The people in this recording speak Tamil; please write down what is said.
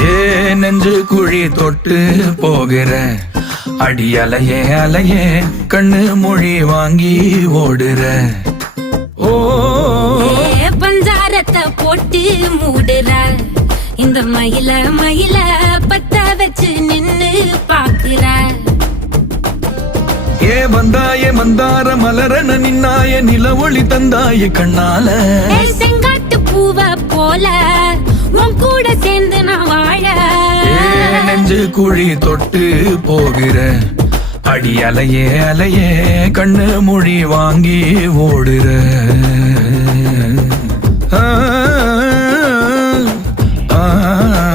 ஏ நெஞ்சு குழி தொட்டு போகிற அடி அலையே அலையே கண்ணு மொழி வாங்கி ஓடுற. ஓ பஞ்சாரத்தை போட்டு மூடுற இந்த மயில மயில பத்த வச்சு நின்னு பாக்குற. ஏ வந்தாய மந்தார மலரன நின்னாய நில ஒளி தந்தாய கண்ணால. செங்காட்டு பூவ போல உன் கூட சேர்ந்து நான் வாழ. நெஞ்சு குழி தொட்டு போகிற அடி அலையே அலையே கண்ணு மொழி வாங்கி ஓடுற. ஆ ஆ